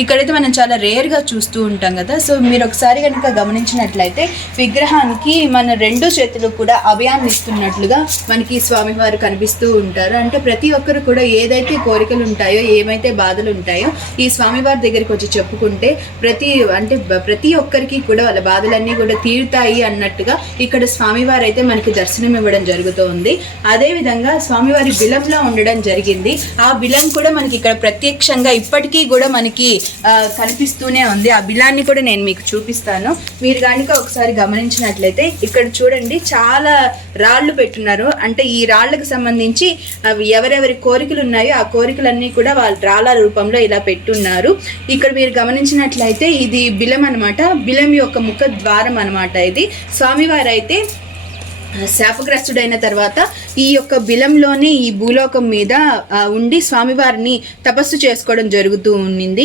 ఇక్కడైతే మనం చాలా రేర్గా చూస్తూ ఉంటాం కదా. సో మీరు ఒకసారి కనుక గమనించినట్లయితే విగ్రహానికి మన రెండు చేతులు కూడా అభయాన్ని ఇస్తున్నట్లుగా మనకి స్వామివారు కనిపిస్తూ ఉంటారు. అంటే ప్రతి ఒక్కరు కూడా ఏదైతే కోరికలు ఉంటాయో, ఏమైతే బాధలు ఉంటాయో ఈ స్వామివారి దగ్గరికి వచ్చి చెప్పుకుంటే ప్రతి ఒక్కరికి కూడా వాళ్ళ బాధలన్నీ కూడా తీరుతాయి అన్నట్టుగా ఇక్కడ స్వామివారు అయితే మనకి దర్శనం ఇవ్వడం జరుగుతుంది. అదేవిధంగా స్వామివారి బిలంలో ఉండడం జరిగింది. ఆ బిలం కూడా మనకి ఇక్కడ ప్రత్యక్షంగా ఇప్పటికీ కూడా మనకి కనిపిస్తూనే ఉంది. ఆ బిలాన్ని కూడా నేను మీకు చూపిస్తాను. మీరు కనుక ఒకసారి గమనించినట్లయితే ఇక్కడ చూడండి, చాలా రాళ్ళు పెట్టున్నారు. అంటే ఈ రాళ్ళకు సంబంధించి అవి ఎవరెవరి కోరికలు ఉన్నాయో ఆ కోరికలన్నీ కూడా వాళ్ళ రాళ్ళ రూపంలో ఇలా పెట్టున్నారు. ఇక్కడ మీరు గమనించినట్లయితే ఇది బిలం అనమాట. బిలం యొక్క ముఖ ద్వారం అనమాట. ఇది స్వామివారు అయితే శాపగ్రస్తుడైన తర్వాత ఈ యొక్క బిలంలోనే ఈ భూలోకం మీద ఉండి స్వామివారిని తపస్సు చేసుకోవడం జరుగుతూ ఉండింది.